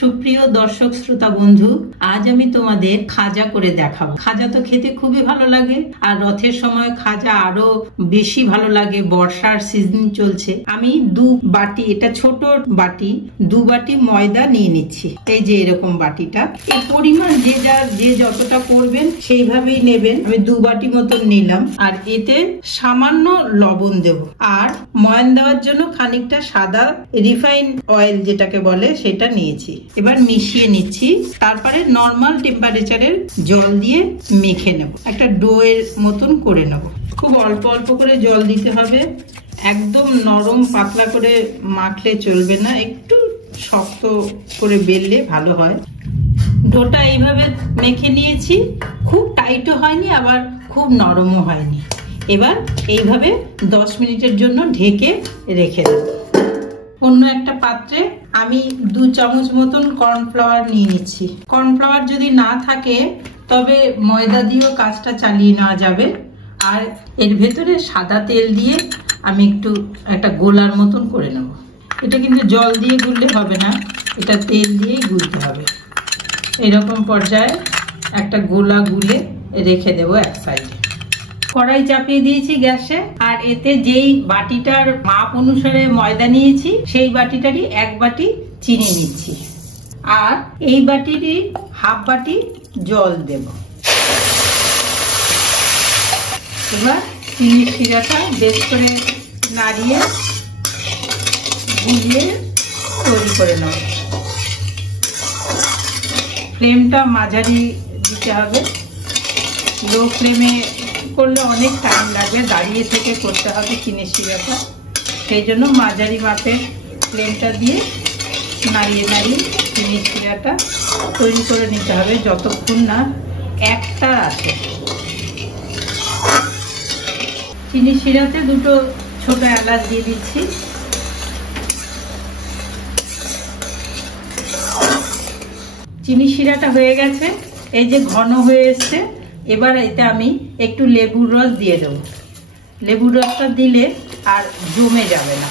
সুপ্রিয় দর্শক শ্রোতা বন্ধু, আজ আমি তোমাদের খাজা করে দেখাবো। খাজা তো খেতে খুবই ভালো লাগে, আর রথের সময় খাজা আরো বেশি ভালো লাগে। বর্ষার সিজন চলছে। আমি দু বাটি, এটা ছোট বাটি, 2 বাটি ময়দা নিয়ে নিচ্ছি। এই যে এরকম বাটিটা, এই পরিমাণ যে যতটা করবেন সেইভাবেই নেবেন। আমি 2 বাটি মতন নিলাম, আর এতে সামান্য লবণ দেব, আর ময়ান দেওয়ার জন্য খানিকটা সাদা রিফাইন অয়েল যেটাকে বলে সেটা নিয়েছি। এবার মিশিয়ে নিচ্ছি, তারপরে নর্মাল টেম্পারেচারের জল দিয়ে মেখে নেব। একটা ডো এর মতন করে নেব। খুব অল্প অল্প করে জল দিতে হবে, একদম নরম পাতলা করে মাখলে চলবে না, একটু শক্ত করে বেললে ভালো হয়। ডোটা এইভাবে মেখে নিয়েছি, খুব টাইটও হয়নি আবার খুব নরমও হয়নি। এবার এইভাবে 10 মিনিটের জন্য ঢেকে রেখে দেব। অন্য একটা পাত্রে আমি 2 চামচ মতন কর্নফ্লাওয়ার নিয়ে নিচ্ছি। কর্নফ্লাওয়ার যদি না থাকে তবে ময়দা দিয়েও কাজটা চালিয়ে নেওয়া যাবে। আর এর ভেতরে সাদা তেল দিয়ে আমি একটু একটা গোলার মতন করে নেব। এটা কিন্তু জল দিয়ে গুললে হবে না, এটা তেল দিয়েই গুলতে হবে। এরকম পর্যায়ে একটা গোলা গুলে রেখে দেবো এক সাইডে। কড়াই চাপিয়ে দিয়েছি গ্যাসে, আর এতে যেই বাটিটার মাপ অনুসারে ময়দা নিয়েছি সেই বাটিটারই 1 বাটি চিনি নিচ্ছি, আর এই বাটিরই হাফ বাটি জল দেব। এবার চিনির শিরাটা বেশ করে নাড়িয়ে গুলিয়ে তৈরি করে নেব। ফ্লেমটা মাঝারি দিতে হবে, লো ফ্লেমে করলে অনেক টাইম লাগবে, দাঁড়িয়ে থেকে করতে হবে চিনির শিরাটা। সেই জন্য মাঝারি মাপে ফ্লেমটা দিয়ে নাড়িয়ে নাড়িয়ে চিনির শিরাটা তৈরি করে নিতে হবে যতক্ষণ না একটা আসে। চিনির শিরাতে 2টো ছোট এলাচ দিয়ে দিচ্ছি। চিনির শিরাটা হয়ে গেছে, এই যে ঘন হয়ে এসছে। এবার এতে আমি একটু লেবুর রস দিয়ে দেব। লেবুর রসটা দিলে আর জমে যাবে না।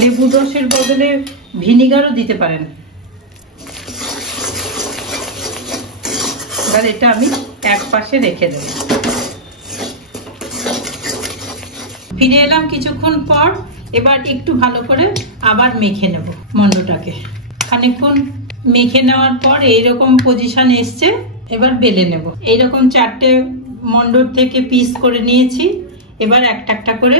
লেবুর রসের বদলে ভিনিগারও দিতে পারেন। এবার এটা আমি এক পাশে রেখে দেব। ফিরে এলাম কিছুক্ষণ পর। এবার একটু ভালো করে আবার মেখে নেব মন্ডটাকে। খানিকক্ষণ মেখে নেওয়ার পর এইরকম পজিশন এসছে। এবার বেলে নেব। এইরকম 4টে মন্ডর থেকে পিস করে নিয়েছি। এবার একটা একটা করে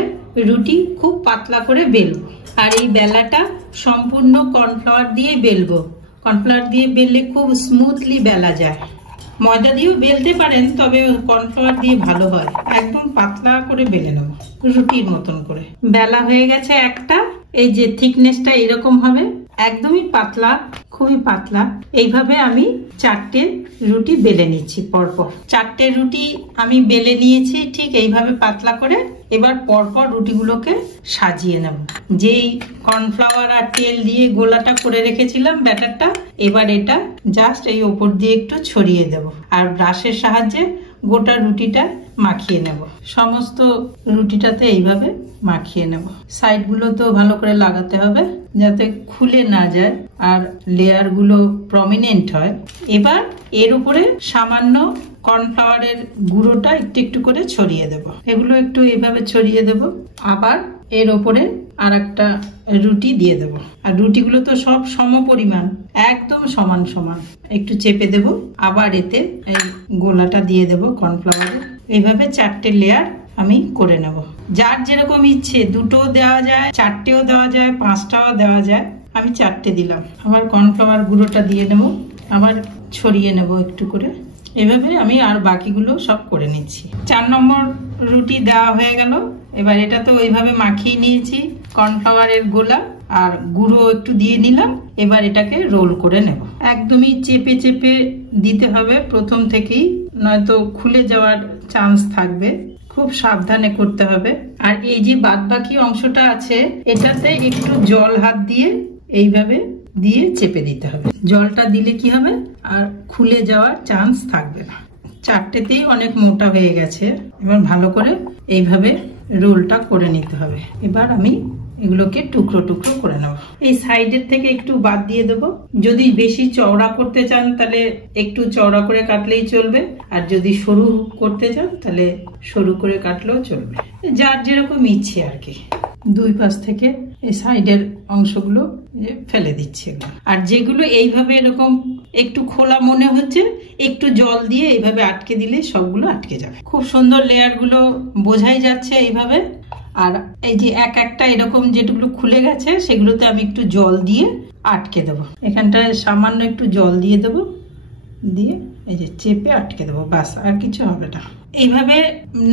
রুটি খুব পাতলা করে বেলবো। আর এই বেলাটা সম্পূর্ণ কর্নফ্লাওয়ার দিয়ে বেলবো। কর্নফ্লাওয়ার দিয়ে বেললে খুব স্মুথলি বেলা যায়। ময়দা দিয়েও বেলতে পারেন, তবে কর্নফ্লাওয়ার দিয়ে ভালো হয়। একদম পাতলা করে বেলে নেব রুটির মতন করে। বেলা হয়ে গেছে একটা। এই যে থিকনেসটা এরকম হবে, একদমই পাতলা, খুবই পাতলা। এইভাবে আমি 4টে রুটি বেলে নিচ্ছি পরপর। 4টে রুটি আমি বেলে নিয়েছি ঠিক এইভাবে পাতলা করে। এবার পরপর রুটিগুলোকে সাজিয়ে নেব। যেই কর্নফ্লাওয়ার আর তেল দিয়ে গোলাটা করে রেখেছিলাম ব্যাটারটা, এবার এটা জাস্ট এই ওপর দিয়ে একটু ছড়িয়ে দেব, আর ব্রাশের সাহায্যে গোটা রুটিটা মাখিয়ে নেব। সমস্ত রুটিটাতে এইভাবে মাখিয়ে নেব। সাইডগুলো তো ভালো করে লাগাতে হবে যাতে খুলে না যায় আর লেয়ারগুলো প্রমিনেন্ট হয়। এবার এর উপরে সামান্য কর্নফ্লাওয়ারের গুঁড়োটা একটু একটু করে ছড়িয়ে দেব। এগুলো একটু এইভাবে ছড়িয়ে দেব। আবার এর ওপরে আর একটা রুটি দিয়ে দেব। আর রুটিগুলো তো সব সম পরিমাণ, একদম সমান সমান। একটু চেপে দেব, আবার এতে এই গোলাটা দিয়ে দেব কর্নফ্লাওয়ারের। এইভাবে 4টে লেয়ার আমি করে নেব। যার যেরকম ইচ্ছে 2টো দেওয়া যায়, 4টেও দেওয়া যায়, 5টাও দেওয়া যায়। আমি 4টে দিলাম। আবার কর্নফ্লাওয়ার গুঁড়োটা দিয়ে নেব, আবার ছড়িয়ে নেব একটু করে। এভাবে আমি আর বাকিগুলো সব করে নিচ্ছি। 4 নম্বর রুটি দেওয়া হয়ে গেল। এবার এটা তো ওইভাবে মাখিয়ে নিয়েছি কর্নফ্লাওয়ারের গোলা, আর গুঁড়ো একটু দিয়ে নিলাম। এবার এটাকে রোল করে নেব। একদমই চেপে চেপে দিতে হবে প্রথম থেকেই, নয়তো খুলে যাওয়ার চান্স থাকবে। খুব সাবধানে করতে হবে। আর এই যে বাদবাকি অংশটা আছে, এটাতে একটু জল হাত দিয়ে এইভাবে দিয়ে চেপে দিতে হবে। জলটা দিলে কি হবে, আর খুলে যাওয়ার চান্স থাকবে না। 4টেতেই অনেক মোটা হয়ে গেছে। এবার ভালো করে এইভাবে রোলটা করে নিতে হবে। এবার আমি এগুলোকে টুকরো টুকরো করে নেব। এই সাইডের থেকে একটু বাদ দিয়ে দেব। যদি বেশি চওড়া করতে চান তাহলে একটু চওড়া করে কাটলেই চলবে, আর যদি সরু করতে চান তাহলে সরু করে কাটলেও চলবে, যার যেরকম ইচ্ছে আর কি। দুই পাশ থেকে এই সাইডের অংশগুলো ফেলে দিচ্ছি। আর যেগুলো এইভাবে এরকম একটু খোলা মনে হচ্ছে, একটু জল দিয়ে এইভাবে আটকে দিলে সবগুলো আটকে যাবে। খুব সুন্দর লেয়ার গুলো বোঝাই যাচ্ছে এইভাবে। আর এই যে এক একটা এরকম যেগুলো খুলে গেছে সেগুলোতে আমি একটু জল দিয়ে আটকে দেবো। এখানটায় সামান্য একটু জল দিয়ে দেবো, দিয়ে এই যে চেপে আটকে দেবো, বাস, আর কিছু হবে না। এইভাবে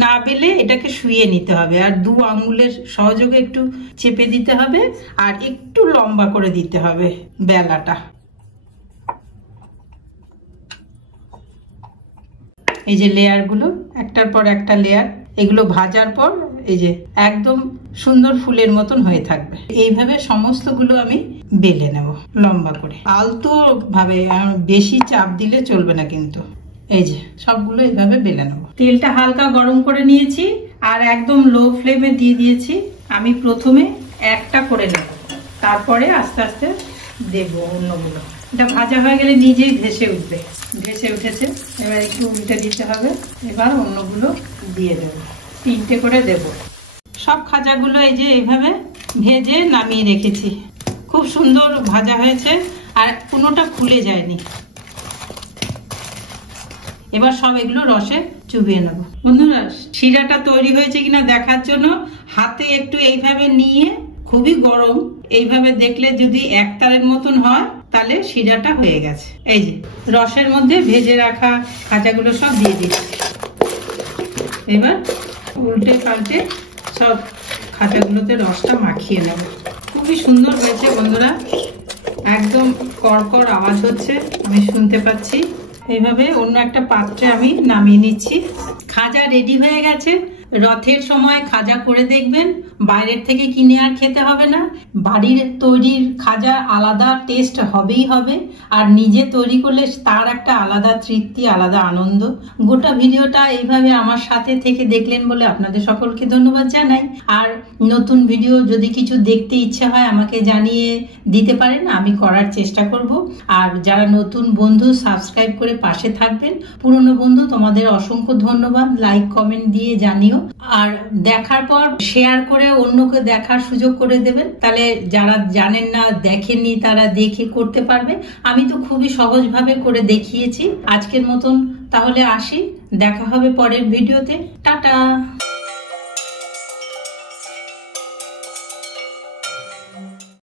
না বেলে এটাকে শুইয়ে নিতে হবে, আর দু আঙুলের সহযোগে একটু চেপে দিতে হবে, আর একটু লম্বা করে দিতে হবে বেলাটা। এই যে লেয়ার গুলো একটার পর একটা লেয়ার, এগুলো ভাজার পর এই যে একদম সুন্দর ফুলের মতন হয়ে থাকবে। এইভাবে সমস্তগুলো আমি বেলে নেব লম্বা করে, আলতো ভাবে, বেশি চাপ দিলে চলবে না কিন্তু। এই যে সবগুলো এইভাবে বেলে নেব। তেলটা হালকা গরম করে নিয়েছি আর একদম লো ফ্লেমে দিয়ে দিয়েছি। আমি প্রথমে একটা করে নেব, তারপরে আস্তে আস্তে দেব অন্যগুলো। এটা ভাজা হয়ে গেলে নিজেই ভেসে উঠবে। ভেসে উঠেছে, এবার একটু উল্টে দিতে হবে। এবার অন্যগুলো দিয়ে দেবো, 3টে করে দেব। সব খাজাগুলো এই যে এইভাবে ভেজে নামিয়ে রেখেছি। খুব সুন্দর ভাজা হয়েছে আর কোনোটা খুলে যায়নি। এবার সব এগুলো রসে চুবিয়ে নেব। বন্ধুরা, শিরাটা তৈরি হয়েছে কিনা দেখার জন্য হাতে একটু এইভাবে নিয়ে, খুবই গরম, এইভাবে দেখলে যদি একতারের মতন হয় তাহলে শিরাটা হয়ে গেছে। এই যে রসের মধ্যে ভেজে রাখা খাজাগুলো সব দিয়ে দিচ্ছি। এবার উল্টে পাল্টে সব খাজাগুলোতে রসটা মাখিয়ে নেব। খুবই সুন্দর হয়েছে বন্ধুরা, একদম কড়কড় আওয়াজ হচ্ছে, আমি শুনতে পাচ্ছি। এইভাবে অন্য একটা পাত্রে আমি নামিয়ে নিচ্ছি। খাজা রেডি হয়ে গেছে। রথের সময় খাজা করে দেখবেন, বাইরের থেকে কিনে আর খেতে হবে না। বাড়ির তৈরির খাজা আলাদা টেস্ট হবেই হবে, আর নিজে তৈরি করলে তার একটা আলাদা তৃপ্তি, আলাদা আনন্দ। গোটা ভিডিওটা এইভাবে আমার সাথে থেকে দেখলেন বলে আপনাদের সকলকে ধন্যবাদ জানাই। আর নতুন ভিডিও যদি কিছু দেখতে ইচ্ছে হয় আমাকে জানিয়ে দিতে পারেন, আমি করার চেষ্টা করব। আর যারা নতুন বন্ধু সাবস্ক্রাইব করে পাশে থাকবেন, পুরনো বন্ধু তোমাদের অসংখ্য ধন্যবাদ। লাইক কমেন্ট দিয়ে জানিও, আর দেখার পর শেয়ার করে অন্যকে দেখার সুযোগ করে দেবেন, তাহলে যারা জানেন না, দেখেননি, তারা দেখে করতে পারবে। আমি তো খুবই সহজভাবে করে দেখিয়েছি। আজকের মতন তাহলে আসি, দেখা হবে পরের ভিডিওতে। টাটা।